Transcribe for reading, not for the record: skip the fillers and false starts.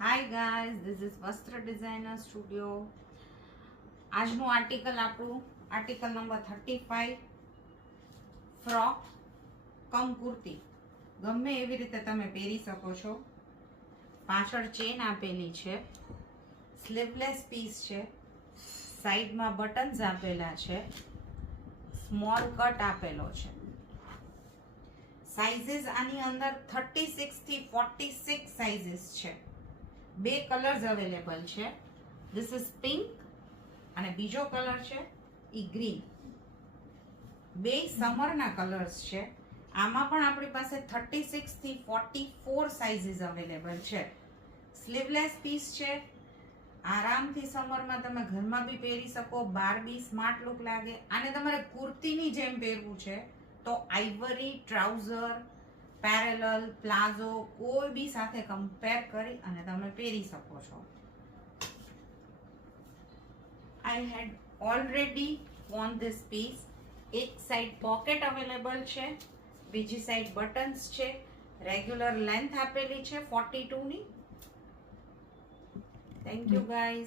Hi guys, this is વસ્ત્ર designer studio. આજનું article number 35, frock કમ કુર્તી. ગમે એવી રીતે તમે પહેરી શકો છો. પાછળ ચેન આપેલી છે, સ્લીવલેસ પીસ છે, સાઈડમાં બટન્સ આપેલા છે, સ્મોલ કટ આપેલો છે. સાઇઝીસ આની અંદર 36 થી 46 સાઇઝીસ છે. બે કલર્સ અવેલેબલ છે. ધીસ ઇઝ પિંક અને બીજો કલર છે ઈ ગ્રીન. બે સમરના કલર્સ છે. આમાં પણ આપણી પાસે 36 થી 44 સાઇઝીસ અવેલેબલ છે. સ્લીવલેસ પીસ છે. આરામથી સમરમાં તમે ઘરમાં બી પહેરી શકો, બહાર બી સ્માર્ટ લુક લાગે. આને તમારે કુર્તીની જેમ પહેરવું છે તો આઇવરી, ટ્રાઉઝર, પેરેલલ, પ્લાઝો કોઈ બી સાથે કમ્પેર કરી અને તમે પહેરી શકો છો. I had already worn this piece. એક સાઈડ પોકેટ અવેલેબલ છે, બીજી સાઈડ બટન્સ છે. રેગ્યુલર લેન્થ આપેલી છે 42 ની. Thank you guys.